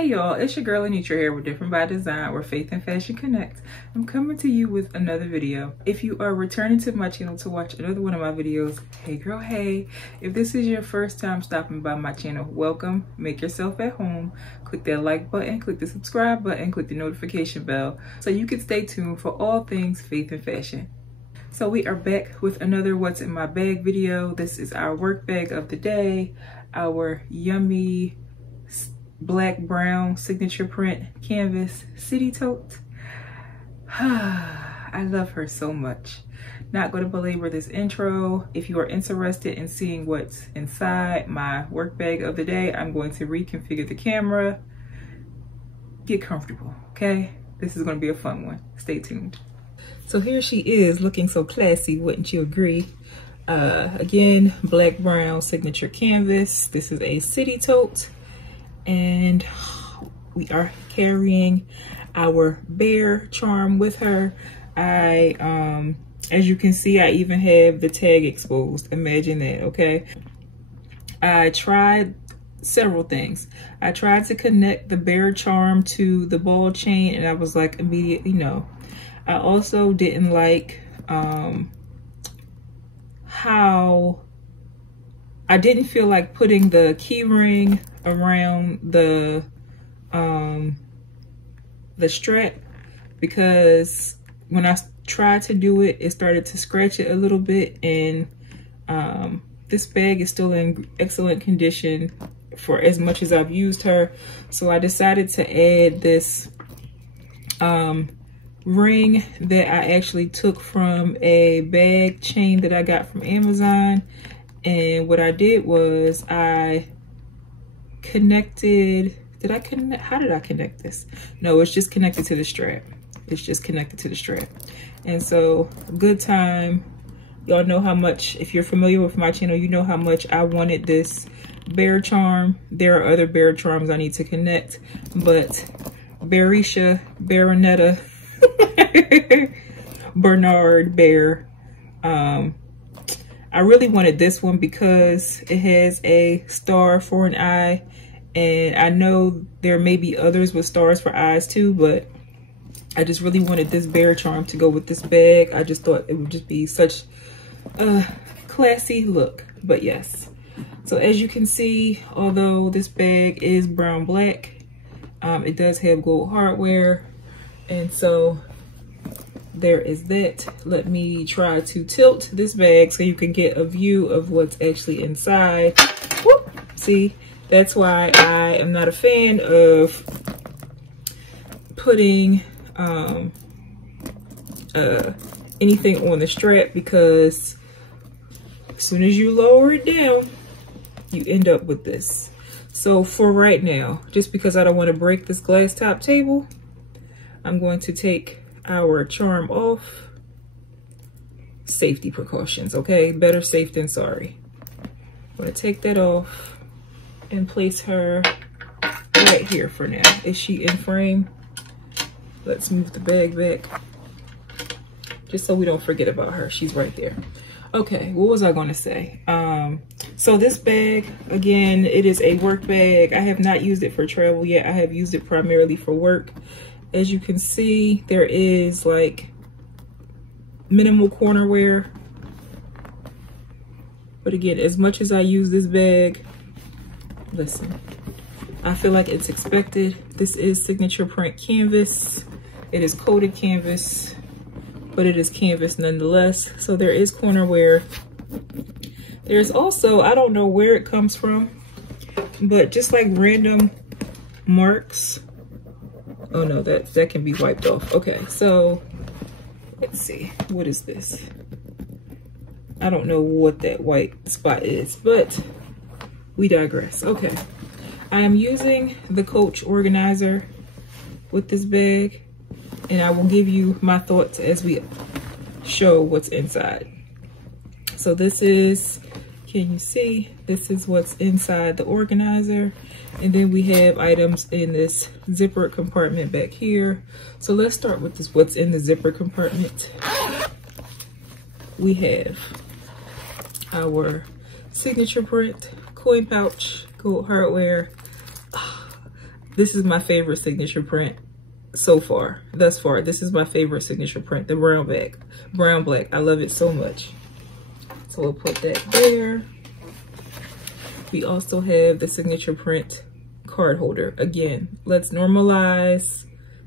Hey y'all, it's your girl Annitra here with Different by Design, where faith and fashion connect. I'm coming to you with another video. If you are returning to my channel to watch another one of my videos, hey girl, hey. If this is your first time stopping by my channel, welcome. Make yourself at home. Click that like button, click the subscribe button, click the notification bell so you can stay tuned for all things faith and fashion. So we are back with another What's in My Bag video. This is our work bag of the day, our yummy black brown signature print canvas city tote. I love her so much. Not going to belabor this intro. If you are interested in seeing what's inside my work bag of the day, I'm going to reconfigure the camera. Get comfortable, okay? This is going to be a fun one. Stay tuned. So here she is, looking so classy, wouldn't you agree? Again, black brown signature canvas. This is a city tote. And we are carrying our bear charm with her. As you can see, I even have the tag exposed. Imagine that, okay? I tried several things. I tried to connect the bear charm to the ball chain, and I was like, immediately no. I also didn't like how I didn't feel like putting the key ring around the strap, because when I tried to do it, it started to scratch it a little bit, and this bag is still in excellent condition for as much as I've used her. So I decided to add this ring that I actually took from a bag chain that I got from Amazon. And what I did was I connected, how did I connect this? No, it's just connected to the strap. It's just connected to the strap. And so, good time. Y'all know how much, if you're familiar with my channel, you know how much I wanted this bear charm. There are other bear charms I need to connect, but Baronetta, Bernard Bear, I really wanted this one because it has a star for an eye, and I know there may be others with stars for eyes too, but I just really wanted this bear charm to go with this bag. I just thought it would just be such a classy look. But yes, so as you can see, although this bag is brown black, it does have gold hardware, and so there is that. Let me try to tilt this bag so you can get a view of what's actually inside. Whoop. See, that's why I am not a fan of putting anything on the strap, because as soon as you lower it down, you end up with this. So for right now, just because I don't want to break this glass top table, I'm going to take our charm off. Safety precautions, okay? Better safe than sorry. I'm gonna take that off and place her right here for now. Is she in frame? Let's move the bag back just so we don't forget about her. She's right there. Okay, what was I gonna say? So this bag, again, it is a work bag. I have not used it for travel yet. I have used it primarily for work. As you can see, there is like minimal corner wear. But again, as much as I use this bag, listen, I feel like it's expected. This is signature print canvas. It is coated canvas, but it is canvas nonetheless. So there is corner wear. There's also, I don't know where it comes from, but just like random marks. Oh no, that can be wiped off. Okay, so let's see. What is this? I don't know what that white spot is, but we digress. Okay, I am using the Coach organizer with this bag, and I will give you my thoughts as we show what's inside. So this is, can you see? This is what's inside the organizer. And then we have items in this zipper compartment back here. So let's start with this, what's in the zipper compartment. We have our signature print coin pouch, gold hardware. this is my favorite signature print so far, thus far. This is my favorite signature print, the brown black. I love it so much. So we'll put that there. We also have the signature print card holder. Again, let's normalize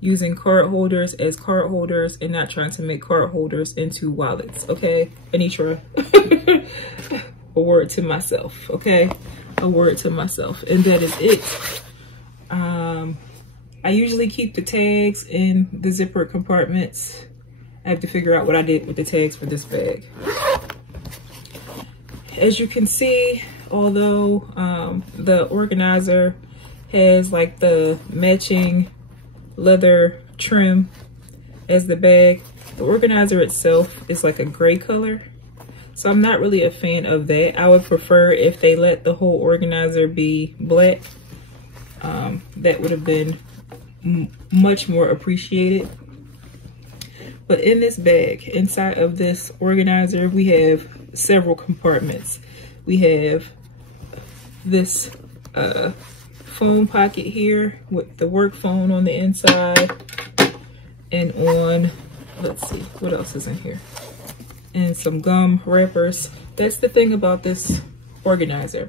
using card holders as card holders and not trying to make card holders into wallets, okay? Annitra, a word to myself, okay? A word to myself, and that is it. I usually keep the tags in the zipper compartments. I have to figure out what I did with the tags for this bag. As you can see, although the organizer has like the matching leather trim as the bag, the organizer itself is like a gray color. So I'm not really a fan of that. I would prefer if they let the whole organizer be black. That would have been much more appreciated. But in this bag, inside of this organizer, we have several compartments. We have this phone pocket here with the work phone on the inside, and on, let's see, what else is in here? And some gum wrappers. That's the thing about this organizer.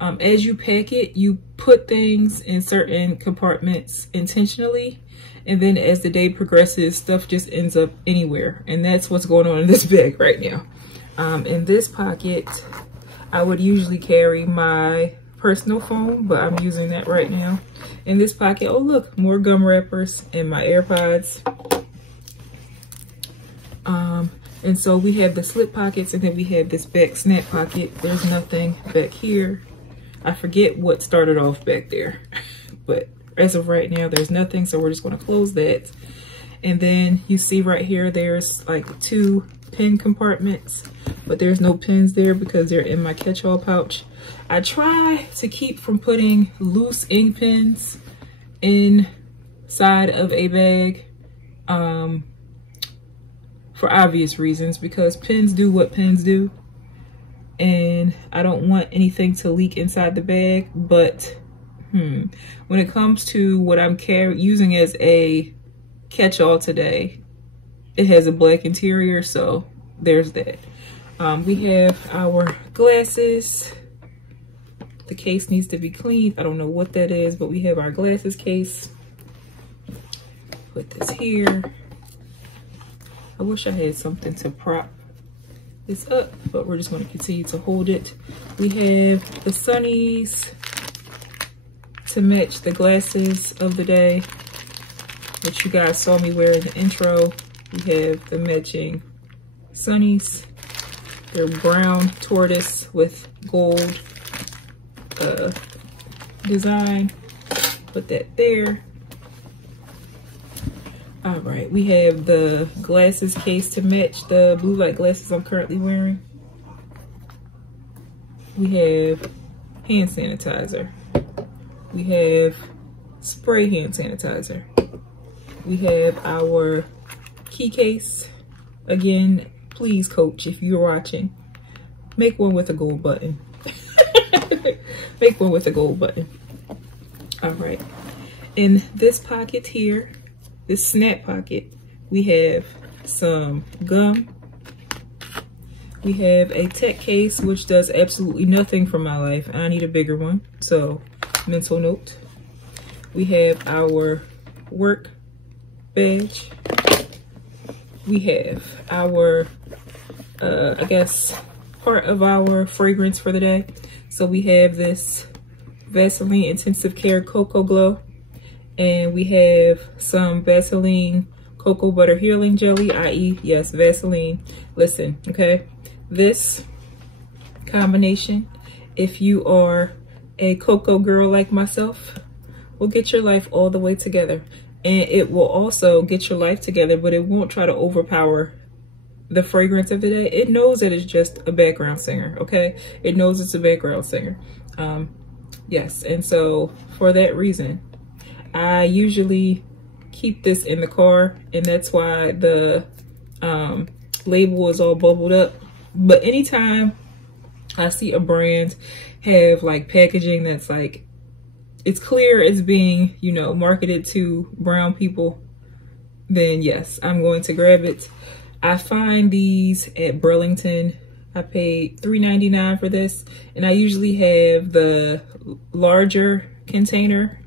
As you pack it, you put things in certain compartments intentionally, and then as the day progresses, stuff just ends up anywhere. And that's what's going on in this bag right now. In this pocket, I would usually carry my personal phone, but I'm using that right now. In this pocket, oh look, more gum wrappers and my AirPods. And so we have the slip pockets, and then we have this back snap pocket. There's nothing back here. I forget what started off back there, but as of right now, there's nothing. So we're just going to close that. And then you see right here, there's like 2 pen compartments, but there's no pens there because they're in my catch-all pouch. I try to keep from putting loose ink pens inside of a bag for obvious reasons, because pens do what pens do, and I don't want anything to leak inside the bag. But when it comes to what I'm using as a catch-all today, it has a black interior, so there's that. We have our glasses. The case needs to be cleaned. I don't know what that is, but we have our glasses case. Put this here. I wish I had something to prop this up, but we're just going to continue to hold it. We have the sunnies to match the glasses of the day, which you guys saw me wear in the intro. We have the matching sunnies. They're brown tortoise with gold design. Put that there. All right, we have the glasses case to match the blue light glasses I'm currently wearing. We have hand sanitizer. We have spray hand sanitizer. We have our key case. Again, please, Coach, if you're watching, make one with a gold button. Make one with a gold button. All right. In this pocket here, this snap pocket, we have some gum. We have a tech case, which does absolutely nothing for my life. I need a bigger one, so mental note. We have our work badge. We have our, I guess, part of our fragrance for the day. So we have this Vaseline Intensive Care Cocoa Glow. And we have some Vaseline Cocoa Butter Healing Jelly, i.e., yes, Vaseline. Listen, okay? This combination, if you are a cocoa girl like myself, will get your life all the way together. And it will also get your life together, but it won't try to overpower the fragrance of the day. It knows that it's just a background singer, okay? It knows it's a background singer. Yes, and so for that reason, I usually keep this in the car, and that's why the label is all bubbled up. But anytime I see a brand have like packaging that's like it's clear it's being, you know, marketed to brown people, then yes, I'm going to grab it. I find these at Burlington. I paid $3.99 for this, and I usually have the larger container.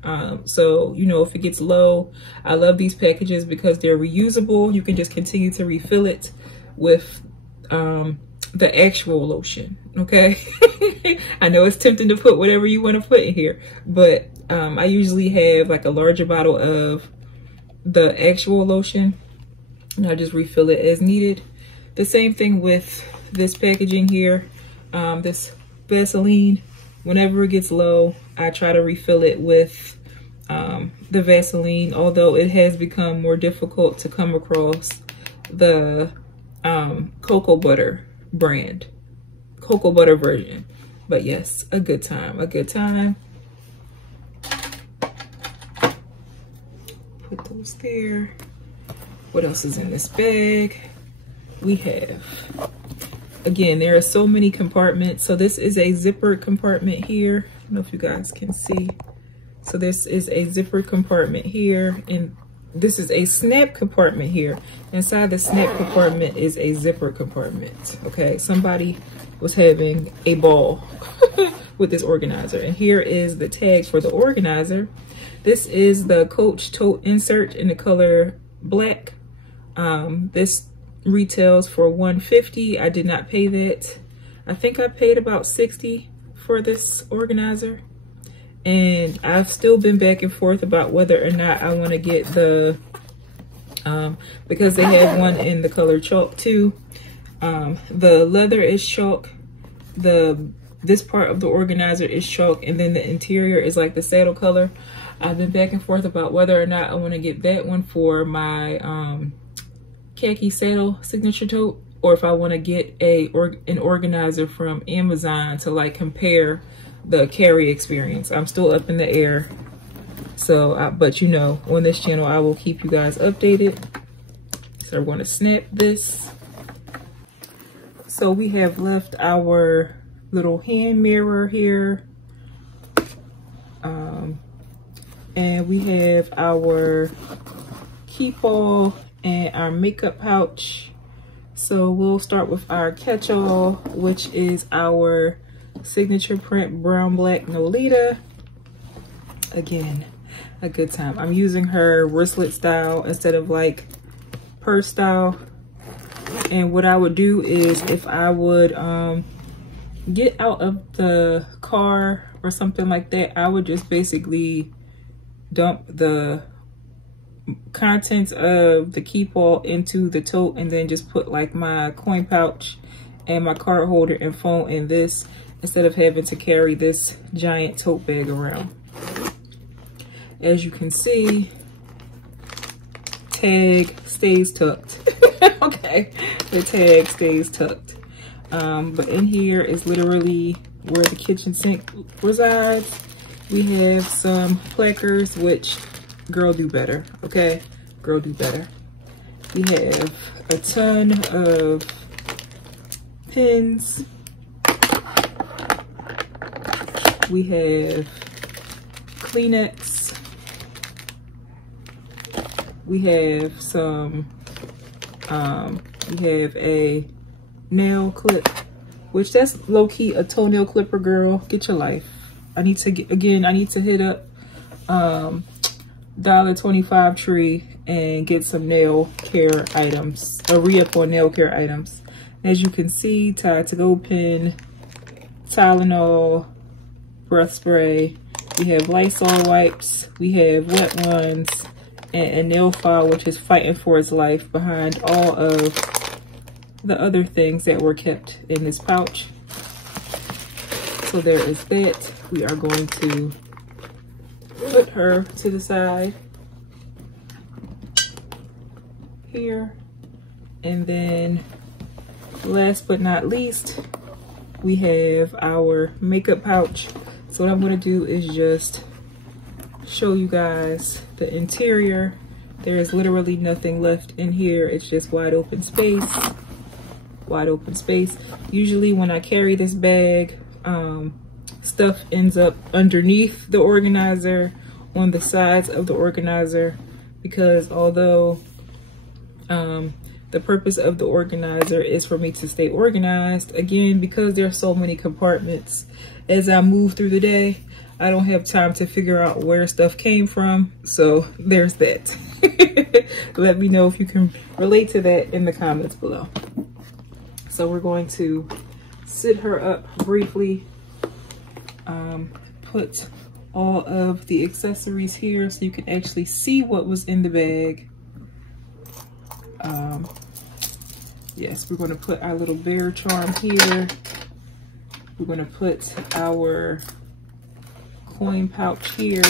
So, you know, if it gets low, I love these packages because they're reusable. You can just continue to refill it with the actual lotion, okay? I know it's tempting to put whatever you want to put in here, but I usually have like a larger bottle of the actual lotion, and I just refill it as needed. The same thing with this packaging here, this Vaseline. Whenever it gets low, I try to refill it with the Vaseline, although it has become more difficult to come across the cocoa butter brand, cocoa butter version. But yes, a good time, a good time. Put those there. What else is in this bag? We have, again, there are so many compartments. So this is a zippered compartment here. I don't know if you guys can see. So this is a zippered compartment here, and this is a snap compartment here. Inside the snap compartment is a zippered compartment. Okay, somebody was having a ball with this organizer. And here is the tag for the organizer. This is the Coach Tote insert in the color black. This retails for $150. I did not pay that. I think I paid about $60 for this organizer, and I've still been back and forth about whether or not I want to get the because they have one in the color chalk too. The leather is chalk, this part of the organizer is chalk, and then the interior is like the saddle color. I've been back and forth about whether or not I want to get that one for my khaki saddle signature tote, or if I want to get an organizer from Amazon to like compare the carry experience. I'm still up in the air. So, but you know, on this channel, I will keep you guys updated. So we're going to snap this. So we have left our little hand mirror here. And we have our keep all and our makeup pouch. So we'll start with our catch-all, which is our signature print brown black Nolita. Again, a good time. I'm using her wristlet style instead of like purse style. And what I would do is, if I would get out of the car or something like that, I would just basically dump the contents of the keep all into the tote, and then just put like my coin pouch and my card holder and phone in this, instead of having to carry this giant tote bag around. As you can see, tag stays tucked. Okay, the tag stays tucked. But in here is literally where the kitchen sink resides. We have some placards, which girl do better, okay? Girl do better. We have a ton of pins. We have Kleenex. We have some, we have a nail clip, which that's low-key a toenail clipper, girl. Get your life. I need to get, again, I need to hit up $1.25 Tree and get some nail care items, a re-up on nail care items. As you can see, Tide to Go pen, Tylenol, breath spray. We have Lysol wipes. We have wet ones, and a nail file, which is fighting for its life behind all of the other things that were kept in this pouch. So there is that. We are going to put her to the side here. And then last but not least, we have our makeup pouch. So what I'm going to do is just show you guys the interior. There is literally nothing left in here. It's just wide open space. Wide open space. Usually when I carry this bag, stuff ends up underneath the organizer, on the sides of the organizer, because although the purpose of the organizer is for me to stay organized, again, because there are so many compartments, as I move through the day, I don't have time to figure out where stuff came from. So there's that. Let me know if you can relate to that in the comments below. So we're going to sit her up briefly, put all of the accessories here so you can actually see what was in the bag. Yes, we're going to put our little bear charm here. We're going to put our coin pouch here,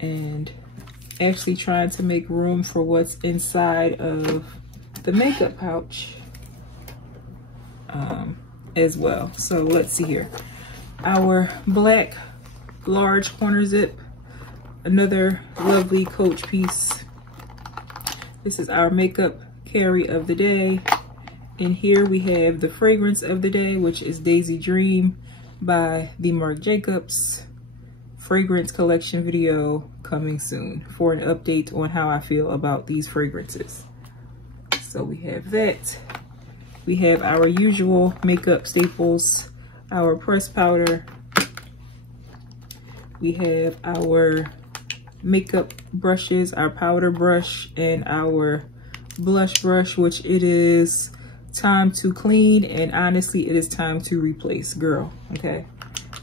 and actually trying to make room for what's inside of the makeup pouch as well. So let's see here. Our black large corner zip, another lovely Coach piece. This is our makeup carry of the day. In here we have the fragrance of the day, which is Daisy Dream by the Marc Jacobs fragrance collection video coming soon for an update on how I feel about these fragrances. So we have that. We have our usual makeup staples, our pressed powder. We have our makeup brushes, our powder brush and our blush brush, which it is time to clean, and honestly it is time to replace, girl. Okay,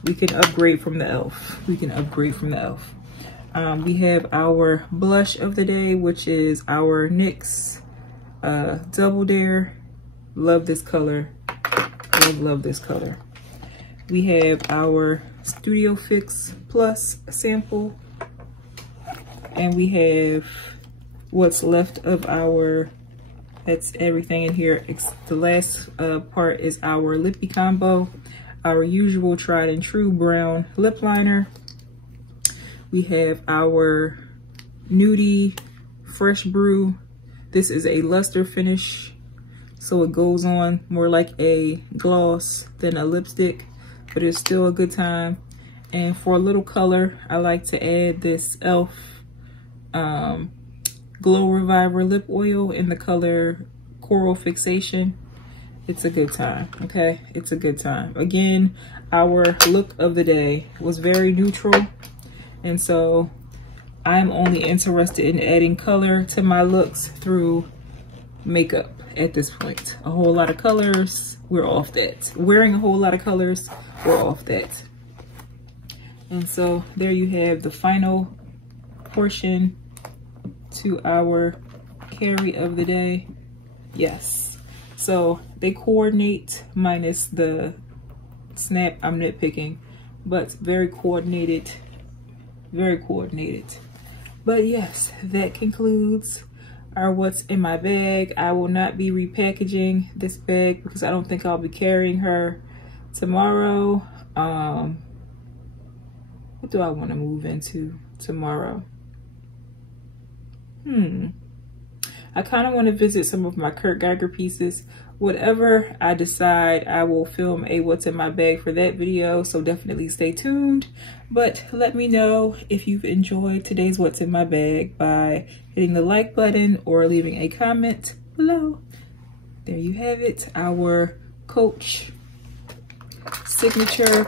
we can upgrade from the elf. We can upgrade from the elf. We have our blush of the day, which is our NYX Double Dare. Love this color. Love this color. We have our Studio Fix Plus sample, and we have what's left of our, that's everything in here. The last part is our lippy combo, our usual tried and true brown lip liner. We have our Nudie Fresh Brew. This is a luster finish, so it goes on more like a gloss than a lipstick, but it's still a good time. And for a little color, I like to add this e.l.f. Glow Reviver lip oil in the color Coral Fixation. It's a good time, okay? It's a good time. Again, our look of the day was very neutral, and so I'm only interested in adding color to my looks through makeup at this point. A whole lot of colors, we're off that. Wearing a whole lot of colors, we're off that. And so there you have the final portion to our carry of the day. Yes, so they coordinate minus the snap. I'm nitpicking, but very coordinated, very coordinated. But yes, that concludes our what's in my bag. I will not be repackaging this bag because I don't think I'll be carrying her tomorrow. What do I want to move into tomorrow? I kind of want to visit some of my Kurt Geiger pieces. Whatever I decide, I will film a what's in my bag for that video, so definitely stay tuned. But let me know if you've enjoyed today's what's in my bag by hitting the like button or leaving a comment below. There you have it, our Coach signature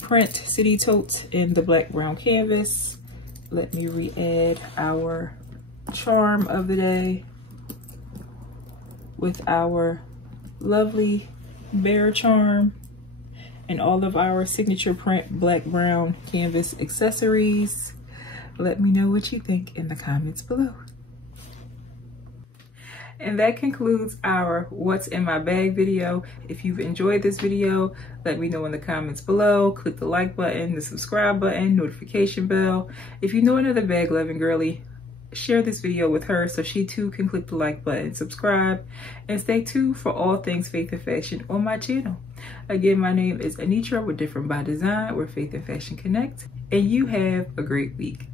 print City Tote in the black brown canvas. Let me re-add our charm of the day with our lovely bear charm and all of our signature print black brown canvas accessories. Let me know what you think in the comments below. And that concludes our what's in my bag video. If you've enjoyed this video, let me know in the comments below. Click the like button, the subscribe button, notification bell. If you know another bag loving girly, share this video with her so she too can click the like button, subscribe, and stay tuned for all things faith and fashion on my channel. Again, my name is Annitra with Different by Design, where faith and fashion connect, and you have a great week.